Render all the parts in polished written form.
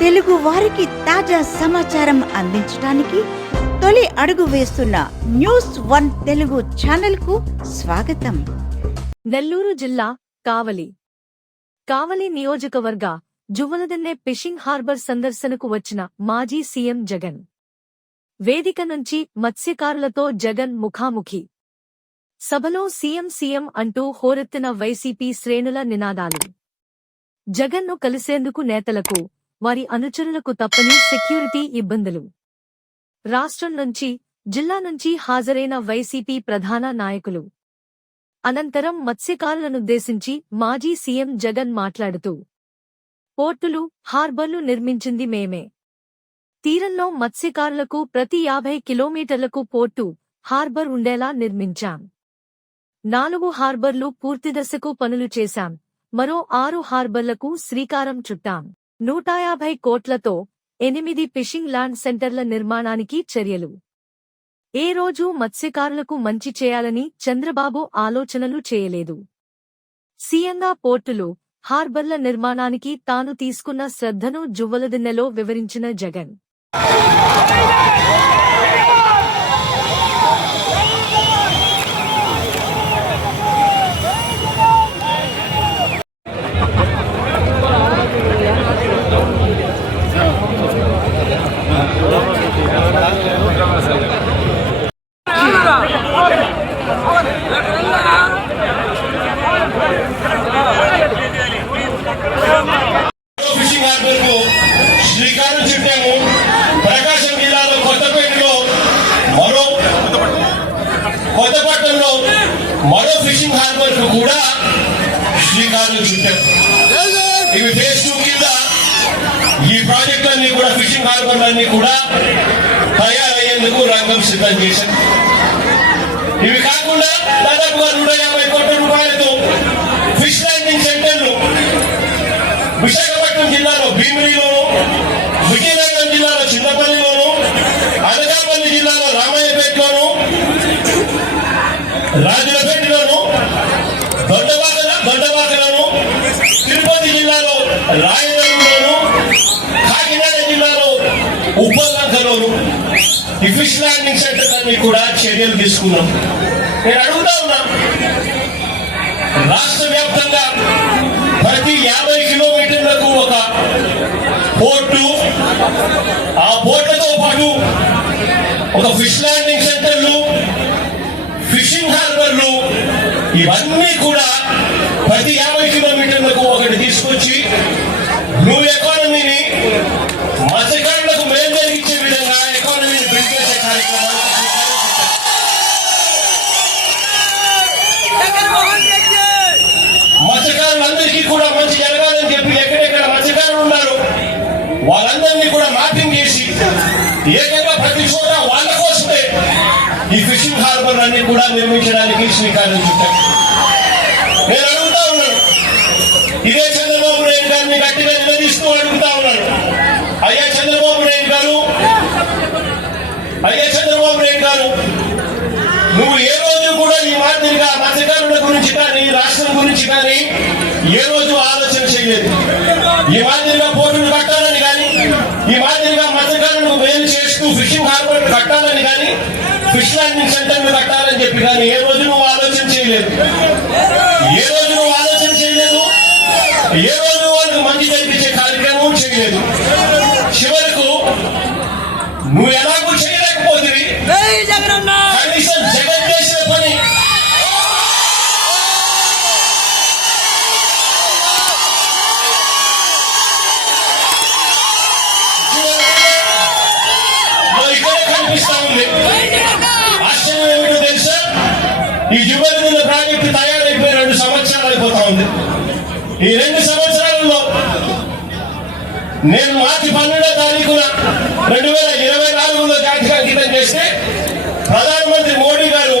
తెలుగు వారికి తాజా సమాచారం అందించడానికి తొలి అడుగు వేస్తున్న న్యూస్1 తెలుగు ఛానల్ కు స్వాగతం. నెల్లూరు జిల్లా కావలి నియోజకవర్గ జువ్వలదిన్నె ఫిషింగ్ హార్బర్ సందర్శనకు వచ్చిన మాజీ సీఎం జగన్. వేదిక నుంచి మత్స్యకారులతో జగన్ ముఖాముఖి. సభలో సీఎం అంటూ హోరెత్తిన వైసీపీ శ్రేణుల నినాదాలు. జగన్ను కలిసేందుకు నేతలకు, వారి అనుచరులకు తప్పని సెక్యూరిటీ ఇబ్బందులు. రాష్ట్రం నుంచి, జిల్లా నుంచి హాజరైన వైసీపీ ప్రధాన నాయకులు. అనంతరం మత్స్యకారులనుద్దేశించి మాజీ సీఎం జగన్ మాట్లాడుతూ, పోర్టులు, హార్బర్లు నిర్మించింది మేమే. తీరంలో మత్స్యకారులకు ప్రతి 50 కిలోమీటర్లకు పోర్టు, హార్బర్ ఉండేలా నిర్మించాం. 4 హార్బర్లు పూర్తిదశకు పనులు చేశాం. మరో 6 హార్బర్లకు శ్రీకారం చుట్టాం. 150 కోట్లతో 8 ఫిషింగ్ ల్యాండ్ సెంటర్ల నిర్మాణానికి చర్యలు. ఏ రోజు మత్స్యకారులకు మంచి చేయాలని చంద్రబాబు ఆలోచనలు చేయలేదు. సీఎంగా పోర్టులు, హార్బర్ల నిర్మాణానికి తాను తీసుకున్న శ్రద్ధను జువ్వలదిన్నెలో వివరించిన జగన్. ఫిషింగ్ హార్బర్ కు శ్రీకారం చుట్టాము. ప్రకాశం జిల్లాలో కొత్తపట్నంలో మరో ఫిషింగ్ హార్బర్ కు కూడా శ్రీకారం చుట్టాము. ఇవి ఫేజ్ 2 కింద ఈ ప్రాజెక్టులన్నీ కూడా, ఫిషింగ్ హార్బర్లన్నీ కూడా తయారయ్యేందుకు రంగం సిద్ధం చేశాం. ఇవి కాకుండా దాదాపుగా 150 కోట్ల రూపాయలతో ఫిష్ ల్యాండింగ్ సెంటర్లు విశాఖపట్నం జిల్లాలో భీమిలిలోను, విజయనగరం జిల్లాలో చింతపల్లిలోను, అనకాపల్లి జిల్లాలో రామాయపేటలోను, రాజులపేటలోను, దొడ్డవాకలోను, తిరుపతి జిల్లాలో రాయవరంలోను, కాకినాడ జిల్లాలో ఉప్పలంకలోను ఈ ఫిష్ ల్యాండింగ్ సెంటర్ అన్ని కూడా చర్యలు తీసుకున్నాం. నేను అడుగుతా ఉన్నా, రాష్ట్ర వ్యాప్తంగా ప్రతి 50 కిలోమీటర్లకు ఒక పోర్టు, ఆ పోర్టులతో పాటు ఒక ఫిష్ ల్యాండింగ్ సెంటర్లు, ఫిషింగ్ హార్బర్లు, ఇవన్నీ కూడా ప్రతి 50 కిలోమీటర్లకు ఒకటి తీసుకొచ్చి న్యూ ఎకానమీని, మత్స్యకారులకు మేలు కలిగించే విధంగా ఎకానమీని బిల్డ్ చేసే కార్యక్రమాలు మత్స్యకారులందరికీ కూడా మంచి జరగాలని చెప్పి ఎక్కడెక్కడ మత్స్యకారులు ఉన్నారు వాళ్ళందరినీ కూడా మ్యాపింగ్ చేసి ఏకంగా ప్రతి చోట వాళ్ళ కోసమే ఈ ఫిషింగ్ హార్బర్ అన్ని కూడా నిర్మించడానికి శ్రీకారం చుట్టాం. నేను అడుగుతా ఉన్నాను, ఇదే చంద్రబాబు నాయుడు గారిని గట్టిగా నిలదీస్తూ అడుగుతా ఉన్నాను, అయ్యా చంద్రబాబు నాయుడు గారు, నువ్వు ఏ రోజు కూడా ఈ మాదిరిగా మత్స్యకారుల గురించి కానీ, రాష్ట్రం గురించి కానీ ఏ రోజు ఆలోచన చేయలేదు. ఈ మాదిరిగా పోర్టులు కట్టాలని కానీ, ఈ మాదిరిగా మత్స్యకారులకు మేలు చేస్తూ ఫిషింగ్ హార్బర్ కట్టాలని కానీ, ఫిష్ ల్యాండింగ్ సెంటర్లు కట్టాలని చెప్పి కానీ ఏ రోజు నువ్వు ఆలోచన చేయలేదు. ఏ రోజు నువ్వు ఆలోచన చేయలేదు. ఏ రోజు వాళ్ళకు మంచి జరిపించే కార్యక్రమం చేయలేదు. చివరకు నువ్వు ఎలాగూ చేయలేకపోతుంది. కనీసం జగన్ చేసిన పని ఇక్కడే కనిపిస్తా ఉంది. ఆశ్చర్యం ఏమిటో తెలుసా, ఈ జువ్వలదిన్నె ప్రాజెక్టు తయారైపోయి 2 సంవత్సరాలు అయిపోతా ఉంది. ఈ 2 సంవత్సరాలలో నేను మార్చి 12వ తారీఖున 2024లో జాతికి అంకితం చేస్తే ప్రధానమంత్రి మోడీ గారు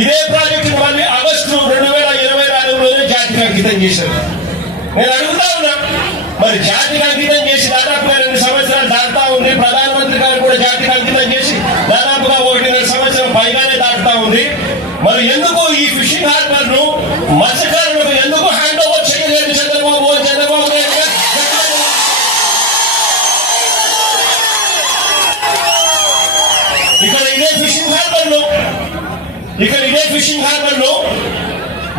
ఇదే ప్రాజెక్టును మళ్ళీ ఆగస్టు 2024లోనే జాతికి అంకితం చేశారు. నేను అడుగుతా ఉన్నా, మరి జాతికి అంకితం చేసి దాదాపుగా 2 సంవత్సరాలు దాటుతా ఉంది. ప్రధానమంత్రి గారు కూడా జాతికి అంకితం చేసి దాదాపుగా 1.5 సంవత్సరం పైగానే దాటుతా ఉంది. మరి ఎందుకు ఈ ఫిషింగ్ హార్బర్ ను మత్స్యకారులకు ఎందుకు హ్యాండ్ ఓవర్ చేయలేదు చంద్రబాబు నాయుడు గారు? ఇక్కడ ఇదే ఫిషింగ్ హార్బర్ లో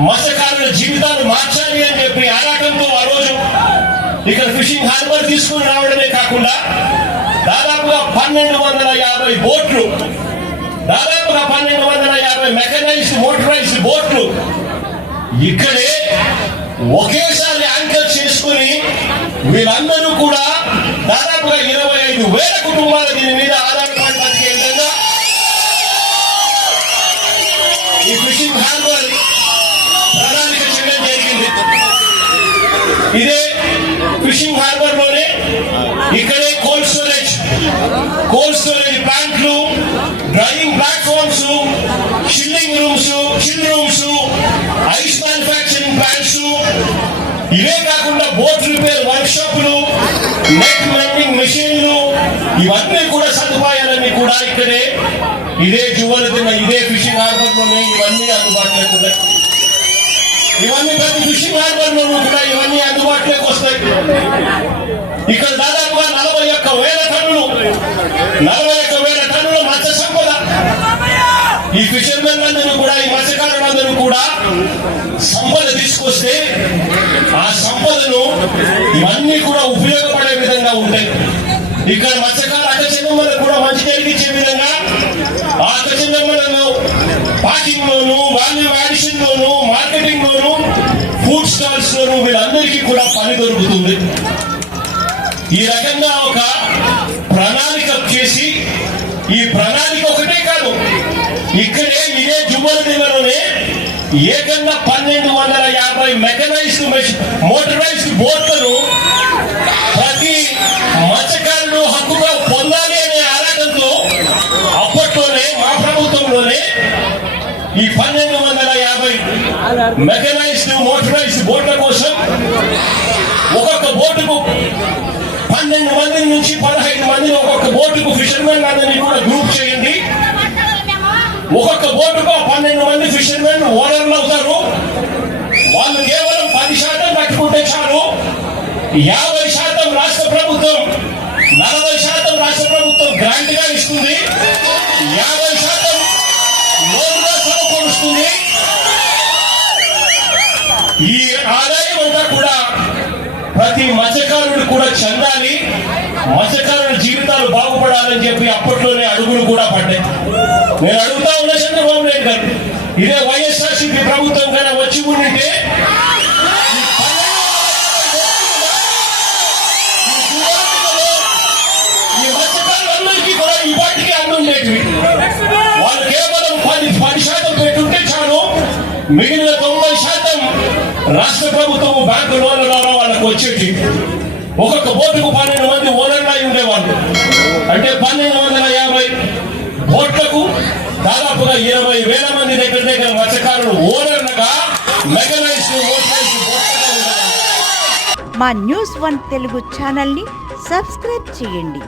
మత్స్యకారుల జీవితాలు మార్చాలి అని చెప్పి ఆరాటంతో ఆ రోజు ఇక్కడ ఫిషింగ్ హార్బర్ తీసుకుని రావడమే కాకుండా దాదాపుగా 1250 బోట్లు, దాదాపుగా 1250 మెకనైజ్డ్ మోటరైజ్డ్ బోట్లు ఇక్కడే ఒకేసారి యాంకర్ చేసుకుని వీళ్ళందరూ కూడా దాదాపుగా 25,000 కుటుంబాలు దీని మీద ఆధారపడి బతికే విధంగా ఈ ఫిషింగ్ హార్బర్ ప్రణాళిక చేయడం జరిగింది. ఇదే ఫిషింగ్ హార్బర్ లోనే ఇక్కడే కోల్డ్ స్టోరేజ్ ప్లాంట్లు, drying platforms, chilling rooms, chill rooms, ice manufacturing plants, ఇవే కాకుండా బోట్ రిపేర్ వర్క్ షాపులు, నెట్ మెండింగ్ మెషిన్లు, ఇవన్నీ కూడా సదుపాయాలన్నీ కూడా ఇక్కడే ఇదే జువ్వలదిన్న ఇదే ఫిషింగ్ హార్బర్ లోనే ఇవన్నీ అందుబాటులోకి ఉన్నాయి. ఇవన్నీ ప్రతి ఫిషింగ్ హార్బర్ లోనూ కూడా ఇవన్నీ అందుబాటులోకి వస్తాయి. ఇక్కడ దాదాపుగా 41,000 టన్నుల మత్స్య సంపద ఈ ఫిషర్మెన్ అందరూ కూడా, ఈ మత్స్యకారులందరూ కూడా సంపద తీసుకొస్తే ఆ సంపదను ఇవన్నీ కూడా ఉపయోగపడే విధంగా ఉంటాయి. ఇక్కడ మత్స్యకారు అక్కచెల్లెమ్మలకు కూడా మంచి జరిగించే విధంగా ఆ అక్కచెల్లెమ్మలను పాకింగ్ లోను, వాల్యూ అడిషన్ లోను, మార్కెటింగ్ లోను, ఫుడ్ స్టాల్స్ లోను వీళ్ళందరికీ కూడా పని దొరుకుతుంది. ఈ రకంగా ఒక ప్రణాళిక చేసి, ఈ ప్రణాళిక ఒకటే కాదు, ఇక్కడే ఇదే జువ్వలదిన్నలోనే ఏకంగా 1250 మెకనైజ్డ్ మోటరైజ్డ్ బోట్లను ప్రతి మత్స్యకారులు హక్కుగా పొందాలి అనే ఆరాటంతో అప్పట్లోనే మా ప్రభుత్వంలోనే ఈ 1250 మెకనైజ్డ్ మోటరైజ్డ్ బోట్ల కోసం ఒక్కొక్క బోటుకు 12 మంది నుంచి 15 మందిని ఒక్కొక్క బోటుకు ఫిషర్మెన్ అందరినీ కూడా గ్రూప్ చేయండి. ఒక్కొక్క బోటుకు 12 మంది ఫిషర్మెన్ ఓనర్లు అవుతారు. వాళ్ళు కేవలం 10% కట్టుకుంటే చాలు. 50% రాష్ట్ర ప్రభుత్వం, 40% రాష్ట్ర ప్రభుత్వం గ్రాంట్ గా ఇస్తుంది, 50% లోన్గా సమకూరుస్తుంది. ఈ ఆదాయం అంతా కూడా ప్రతి మత్స్యకారుడు కూడా చెందాలి, మత్స్యకారుల జీవితాలు బాగుపడాలని చెప్పి అప్పట్లోనే అడుగులు కూడా పడ్డాయి. నేను అడుగుతా ఉన్న చంద్రబాబు నాయుడు గారు, ఇదే వైఎస్ఆర్సీపీ ప్రభుత్వం కన్నా వచ్చి ఉండింటే ఈ మత్స్యకారులందరికీ కూడా ఈ పాటికి అందుండేటివి. వాళ్ళు కేవలం 10% పెట్టుంటే చాలు, మిగిలిన 90% రాష్ట్ర ప్రభుత్వం బ్యాంకు లోన్ల ద్వారా వాళ్ళకు వచ్చేటి. ఒక్కొక్క బోటుకు 12 మంది ఓనర్లు అయి ఉండేవాళ్ళు. అంటే 1250 బోట్లకు దాదాపుగా 20,000 మంది దగ్గర మత్స్యకారులు ఓనర్లుగా మెకనైజ్డ్ మోటరైజ్డ్ బోట్లుగా ఉండేవాళ్ళు. మా న్యూస్ 1 తెలుగు ఛానల్ని సబ్స్క్రైబ్ చేయండి.